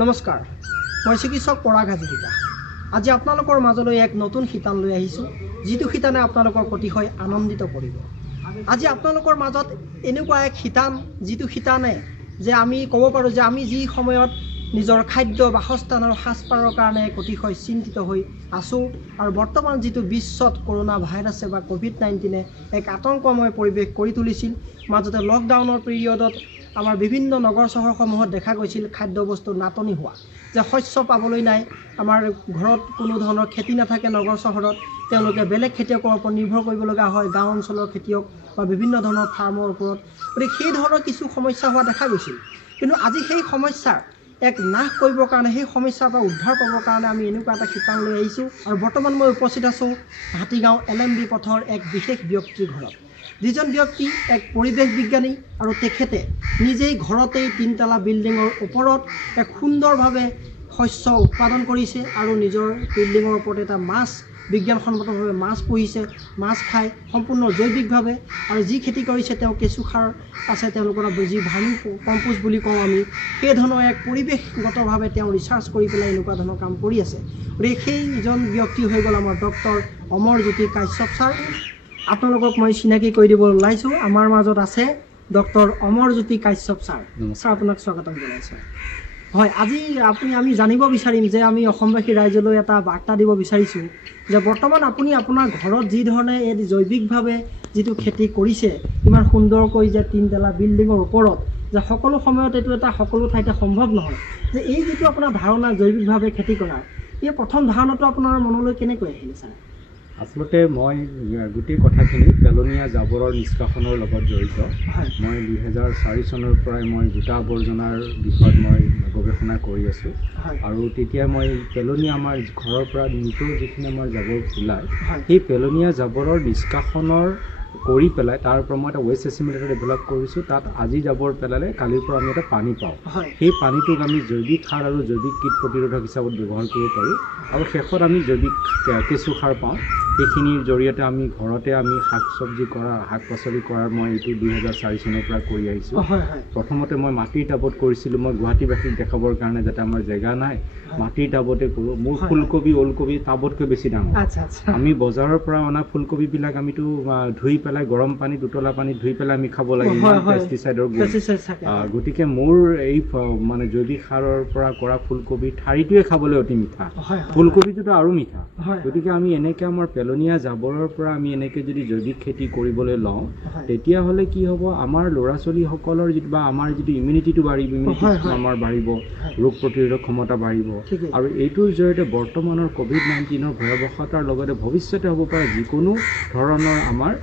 নমস্কাৰ, মই চিকিৎসক পৰাগ হাজৰিকা। আজি আপোনালোকৰ মাজলৈ এক নতুন শিতান লৈ আহিছোঁ, যিটো শিতানে আপোনালোকক অতিশয় আনন্দিত কৰিব। আজি আপোনালোকৰ মাজত এনেকুৱা এক শিতান, যিটো শিতানে যে আমি ক'ব পাৰোঁ যে আমি যি সময়ত নিজৰ খাদ্য, বাসস্থান আৰু সাজপাৰৰ কাৰণে এক অতিশয় চিন্তিত হৈ আছোঁ, আৰু বৰ্তমান যিটো বিশ্বত কৰোণা ভাইৰাছে বা ক'ভিড-19 এক আতংকময় পৰিৱেশ কৰি তুলিছিল। মাজতে লকডাউনৰ পিৰিয়ডত আমাৰ বিভিন্ন নগৰ চহৰসমূহত দেখা গৈছিল খাদ্যবস্তুৰ নাটনি হোৱা, যে শস্য পাবলৈ নাই। আমাৰ ঘৰত কোনো ধৰণৰ খেতি নাথাকে নগৰ চহৰত, তেওঁলোকে বেলেগ খেতিয়কৰ ওপৰত নিৰ্ভৰ কৰিব লগা হয়, গাঁও অঞ্চলৰ খেতিয়ক বা বিভিন্ন ধৰণৰ ফাৰ্মৰ ওপৰত। গতিকে সেই ধৰণৰ কিছু সমস্যা হোৱা দেখা গৈছিল। কিন্তু আজি সেই সমস্যাৰ এক নাশ কৰিবৰ কাৰণে, সেই সমস্যাৰ পৰা উদ্ধাৰ পাবৰ কাৰণে আমি এনেকুৱা এটা শিতান লৈ আহিছোঁ। আৰু বৰ্তমান মই উপস্থিত আছোঁ হাতীগাঁও LMB পথৰ এক বিশেষ ব্যক্তিৰ ঘৰত, যিজন ব্যক্তি এক পৰিৱেশ বিজ্ঞানী, আৰু তেখেতে নিজেই ঘৰতেই 3তলা বিল্ডিঙৰ ওপৰত এক সুন্দৰভাৱে শস্য উৎপাদন কৰিছে, আৰু নিজৰ বিল্ডিঙৰ ওপৰত এটা মাছ, বিজ্ঞানসন্মতভাৱে মাছ পুহিছে, মাছ খাই সম্পূৰ্ণ জৈৱিকভাৱে। আৰু যি খেতি কৰিছে তেওঁ কেঁচুসাৰ আছে, তেওঁলোকৰ যি ভাৰ্মি কম্পোষ্ট বুলি কওঁ আমি, সেই ধৰণৰ এক পৰিৱেশগতভাৱে তেওঁ ৰিচাৰ্চ কৰি পেলাই এনেকুৱা ধৰণৰ কাম কৰি আছে। গতিকে সেইজন ব্যক্তি হৈ গ'ল আমাৰ ডক্টৰ অমৰজ্যোতি কাশ্যপ ছাৰ। আপোনালোকক মই চিনাকি কৰি দিব ওলাইছোঁ। আমাৰ মাজত আছে doctor Amarjyoti Kashyap sir. Sir, আপোনাক স্বাগতম জনাইছোঁ। হয়, আজি আমি জানিব বিচাৰিম যে আমি অসমবাসী ৰাইজলৈ এটা বাৰ্তা দিব বিচাৰিছোঁ যে বৰ্তমান আপুনি আপোনাৰ ঘৰত যি ধৰণে এই জৈৱিকভাৱে যিটো খেতি কৰিছে, ইমান সুন্দৰকৈ যে 3তলা বিল্ডিঙৰ ওপৰত, যে সকলো সময়ত এইটো এটা সকলো ঠাইতে সম্ভৱ নহয়, যে এই যিটো আপোনাৰ ধাৰণা জৈৱিকভাৱে খেতি কৰাৰ, এই প্ৰথম ধাৰণাটো আপোনাৰ মনলৈ কেনেকৈ আহিলে ছাৰ? আচলতে মই গোটেই কথাখিনি পেলনীয়া জাবৰৰ নিষ্কাশনৰ লগত জড়িত। মই 2004 চনৰ পৰাই মই গোটা আৱৰ্জনাৰ বিষয়ত মই গৱেষণা কৰি আছোঁ। আৰু তেতিয়া মই পেলনীয়া আমাৰ ঘৰৰ পৰা নিতৌ যিখিনি আমাৰ জাবৰ ওলায়, সেই পেলনীয়া জাবৰৰ নিষ্কাশনৰ কৰি পেলাই তাৰ পৰা মই এটা ৱেষ্ট এচিমিলেটৰ ডেভেলপ কৰিছোঁ। তাত আজি জাবৰ পেলালে কালিৰ পৰা আমি এটা পানী পাওঁ। সেই পানীটোক আমি জৈৱিক সাৰ আৰু জৈৱিক কীট প্ৰতিৰোধক হিচাপত ব্যৱহাৰ কৰিব পাৰোঁ। আৰু শেষত আমি জৈৱিক কেঁচু সাৰ পাওঁ। সেইখিনিৰ জৰিয়তে আমি ঘৰতে আমি শাক পাচলি কৰাৰ মই এইটো 2004 চনৰ পৰা কৰি আহিছোঁ। প্ৰথমতে মই মাটিৰ টাবত কৰিছিলোঁ। মই গুৱাহাটীবাসীক দেখাবৰ কাৰণে, যাতে আমাৰ জেগা নাই, মাটিৰ টাবতে কৰোঁ। মোৰ ফুলকবি, ওলকবি টাবতকৈ বেছি ডাঙৰ। আমি বজাৰৰ পৰা অনা ফুলকবিবিলাক আমিতো ধুই পেলাই গৰম পানীত, উতলা পানীত ধুই পেলাই আমি খাব লাগে, পেষ্টিচাইডৰ গুণ। গতিকে মোৰ এই মানে জৈৱিক সাৰৰ পৰা কৰা ফুলকবি ঠাৰিটোৱে খাবলৈ অতি মিঠা, ফুলকবিটোতো আৰু মিঠা। গতিকে আমি এনেকৈ আমাৰ পেলনীয়া জাবৰৰ পৰা আমি এনেকৈ যদি জৈৱিক খেতি কৰিবলৈ লওঁ, তেতিয়াহ'লে কি হ'ব, আমাৰ ল'ৰা ছোৱালীসকলৰ যিটো বা আমাৰ যিটো ইমিউনিটিটো বাঢ়িব, আমাৰ বাঢ়িব, ৰোগ প্ৰতিৰোধক ক্ষমতা বাঢ়িব। আৰু এইটোৰ জৰিয়তে বৰ্তমানৰ ক'ভিড-19ৰ ভয়াৱহতাৰ লগতে ভৱিষ্যতে হ'ব পৰা যিকোনো ধৰণৰ আমাৰ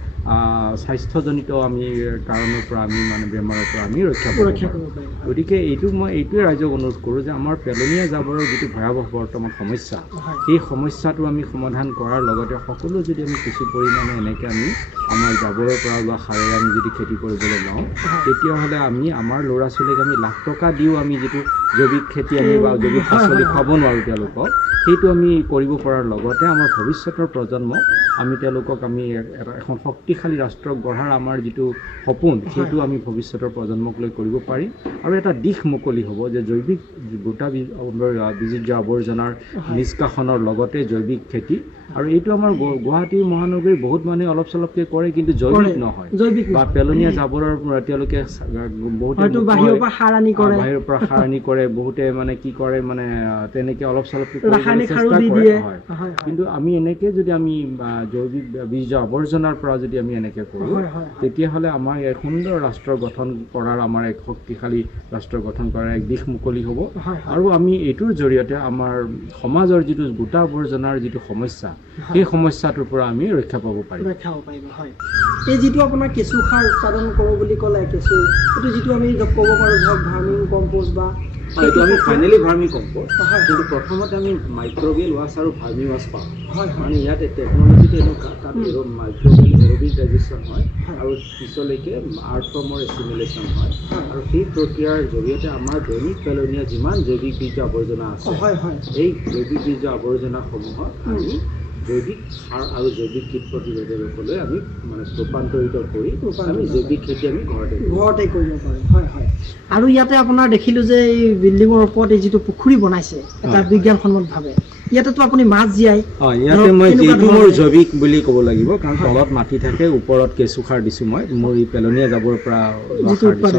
স্বাস্থ্যজনিত আমি কাৰণৰ পৰা আমি মানে বেমাৰৰ পৰা আমি ৰক্ষা পাব পাৰোঁ। গতিকে মই এইটোৱে ৰাইজক অনুৰোধ কৰোঁ যে আমাৰ পেলনীয়া জাবৰৰ যিটো ভয়াৱহ বৰ্তমান সমস্যা, সেই সমস্যাটো আমি সমাধান কৰাৰ লগতে সকলো যদি আমি কিছু পৰিমাণে এনেকৈ আমি আমাৰ জাবৰৰ পৰা বা সাৰেৰে আমি যদি খেতি কৰিবলৈ লওঁ, তেতিয়াহ'লে আমি আমাৰ ল'ৰা ছোৱালীক আমি লাখ টকা দিও আমি যিটো জৈৱিক খেতি আমি বা জৈৱিক পাচলি খুৱাব নোৱাৰোঁ তেওঁলোকক, সেইটো আমি কৰিব পৰাৰ লগতে আমাৰ ভৱিষ্যতৰ প্ৰজন্মক আমি তেওঁলোকক আমি এখন শক্তিশালী ৰাষ্ট্ৰ গঢ়াৰ আমাৰ যিটো সপোন, সেইটো আমি ভৱিষ্যতৰ প্ৰজন্মক লৈ কৰিব পাৰিম। আৰু এটা দিশ মুকলি হ'ব যে জৈৱিক গোটা বিজুজ্য আৱৰ্জনাৰ নিষ্কাশনৰ লগতে জৈৱিক খেতি। আৰু এইটো আমাৰ গুৱাহাটী মহানগৰীৰ বহুত মানুহে অলপ চলপকৈ কৰে, কিন্তু জৈৱিক নহয়, বা পেলনীয়া জাবৰৰ তেওঁলোকে বহুতে বাহিৰৰ পৰা সাৰ আনি কৰে, বহুতে মানে কি কৰে, মানে তেনেকৈ অলপ চলপকৈ চেষ্টা কৰে। কিন্তু আমি এনেকৈ যদি আমি জৈৱিক বীজ আৱৰ্জনাৰ পৰা যদি আমি এনেকৈ কৰোঁ, তেতিয়াহ'লে আমাৰ এক সুন্দৰ ৰাষ্ট্ৰ গঠন কৰাৰ, আমাৰ এক শক্তিশালী ৰাষ্ট্ৰ গঠন কৰাৰ এক দিশ মুকলি হ'ব। আৰু আমি এইটোৰ জৰিয়তে আমাৰ সমাজৰ যিটো গোটা আৱৰ্জনাৰ যিটো সমস্যা, সেই সমস্যাটোৰ পৰা আমি ৰক্ষা পাব পাৰিম। এই যিটো আপোনাৰ কেঁচু সাৰ উৎপাদন কৰোঁ বুলি ক'লে, কেঁচু, এইটো যিটো আমি ক'ব পাৰোঁ ধৰক ভাৰ্মি কম্পোষ্ট বা এইটো আমি ফাইনেলি ভাৰ্মি কম্পোষ্ট, কিন্তু প্ৰথমতে আমি মাইক্ৰ'বিয়েল ৱাছ আৰু ভাৰ্মি ৱাছ পাওঁ। মানে ইয়াত টেকন'লজিটো এনেকুৱা, তাত মাইক্ৰ'বিয়েল এৰ'বিক ডাইজেশ্যন হয়, আৰু পিছলৈকে আৰ্থমৰ এচিমিলেশ্যন হয়। আৰু সেই প্ৰক্ৰিয়াৰ জৰিয়তে আমাৰ দৈনিক পেলনীয়া যিমান জৈৱিক বীজ আৱৰ্জনা আছে, এই জৈৱিক বীজ আৱৰ্জনাসমূহক আমি জৈৱিক সাৰ আৰু জৈৱিক কীট প্ৰতিৰোধকলৈ আমি মানে ৰূপান্তৰিত কৰি আমি জৈৱিক খেতি আমি ঘৰতে কৰিব পাৰোঁ। হয় হয়। আৰু ইয়াতে আপোনাৰ দেখিলোঁ যে এই বিল্ডিঙৰ ওপৰত এই যিটো পুখুৰী বনাইছে এটা বিজ্ঞানসন্মতভাৱে, ইয়াতেতো আপুনি মাছ জীয়াই। ইয়াতে মই এইটো মোৰ জৈৱিক বুলি ক'ব লাগিব, কাৰণ তলত মাটি থাকে, ওপৰত কেঁচুসাৰ দিছোঁ মই মোৰ এই পেলনীয়া জাবৰ পৰা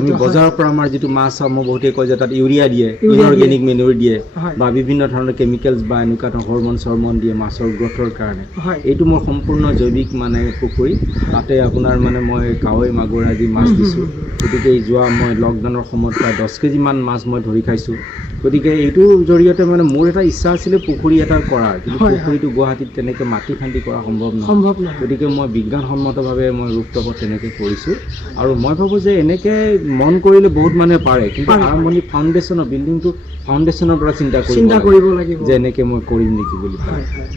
আমি বজাৰৰ পৰা আমাৰ যিটো মাছ মই বহুতে কয় যে তাত ইউৰিয়া দিয়ে, ইনঅৰ্গেনিক মেনুৰ দিয়ে বা বিভিন্ন ধৰণৰ কেমিকেলছ বা এনেকুৱা হৰমন চৰমন দিয়ে মাছৰ গ্ৰথৰ কাৰণে। এইটো মোৰ সম্পূৰ্ণ জৈৱিক মানে পুখুৰী, তাতে আপোনাৰ মানে মই কাৱৈ মাগুৰ আদি মাছ দিছোঁ। গতিকে যোৱা মই লকডাউনৰ সময়ত প্ৰায় 10 কেজিমান মাছ মই ধৰি খাইছোঁ। গতিকে এইটোৰ জৰিয়তে মানে মোৰ এটা ইচ্ছা আছিলে পুখুৰী এটা কৰাৰ, কিন্তু পুখুৰীটো গুৱাহাটীত তেনেকৈ মাটি খান্দি কৰা সম্ভৱ নহয়। গতিকে মই বিজ্ঞানসন্মতভাৱে মই ৰূপটপত তেনেকৈ কৰিছোঁ। আৰু মই ভাবোঁ যে এনেকৈ মন কৰিলে বহুত মানুহে পাৰে, কিন্তু আৰম্ভণি ফাউণ্ডেশ্যনৰ বিল্ডিংটো ফাউণ্ডেশ্যনৰ পৰা চিন্তা কৰিব লাগিব যে এনেকৈ মই কৰিম নেকি বুলি।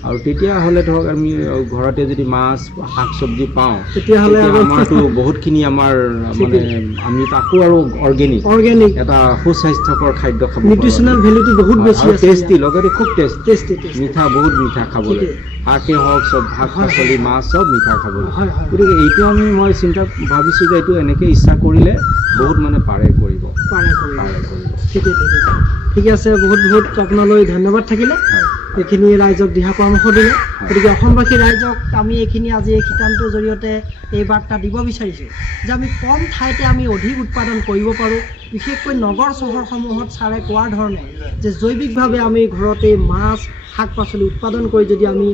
আৰু তেতিয়াহ'লে ধৰক আমি ঘৰতে যদি মাছ শাক চব্জি পাওঁ তেতিয়াহ'লে আমাৰতো বহুতখিনি আমাৰ মানে আমি তাকো আৰু অৰ্গেনিক এটা সুস্বাস্থ্যকৰ খাদ্য খাব পাৰোঁ। নিউট্ৰিচনেল ভেলুটো বহুত বেছি আছে, টেষ্টি, লগতে খুব টেষ্টি, মিঠা, বহুত মিঠা খাবলৈ, শাকে হওক চব শাক পাচলি মাছ চব মিঠা খাবলৈ। গতিকে এইটো মই চিন্তা ভাবিছোঁ যে এইটো এনেকৈ ইচ্ছা কৰিলে বহুত মানে পাৰে কৰিব। ঠিক আছে, বহুত আপোনালৈ ধন্যবাদ থাকিলে এইখিনি ৰাইজক দিহা পৰামৰ্শ দিলে। গতিকে অসমবাসী ৰাইজক আমি এইখিনি আজি এই শিতানটোৰ জৰিয়তে এই বাৰ্তা দিব বিচাৰিছোঁ যে আমি কম ঠাইতে আমি অধিক উৎপাদন কৰিব পাৰোঁ। বিশেষকৈ নগৰ চহৰসমূহত ছাৰে কোৱাৰ ধৰণে যে জৈৱিকভাৱে আমি ঘৰতে মাছ শাক পাচলি উৎপাদন কৰি যদি আমি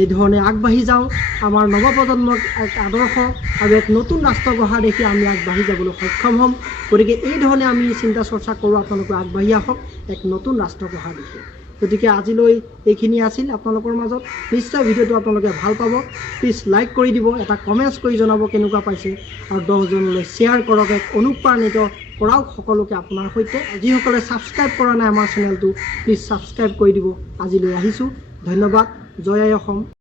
এই ধৰণে আগবাঢ়ি যাওঁ, আমাৰ নৱপ্ৰজন্মক এক আদৰ্শ আৰু এক নতুন ৰাষ্ট্ৰ গঢ়া দেখি আমি আগবাঢ়ি যাবলৈ সক্ষম হ'ম। গতিকে এই ধৰণে আমি চিন্তা চৰ্চা কৰোঁ, আপোনালোকে আগবাঢ়ি আহক এক নতুন ৰাষ্ট্ৰ গঢ়া দেখি। গতিকে আজিলৈ এইখিনি আছিল আপোনালোকৰ মাজত। নিশ্চয় ভিডিঅ'টো আপোনালোকে ভাল পাব। প্লিজ লাইক কৰি দিব, এটা কমেণ্টছ কৰি জনাব কেনেকুৱা পাইছে, আৰু 10জনলৈ শ্বেয়াৰ কৰক, এক অনুপ্ৰাণিত কৰাওক সকলোকে আপোনাৰ সৈতে। যিসকলে ছাবস্ক্ৰাইব কৰা নাই আমাৰ চেনেলটো, প্লিজ ছাবস্ক্ৰাইব কৰি দিব। আজিলৈ আহিছোঁ, ধন্যবাদ। জয় আই অসম।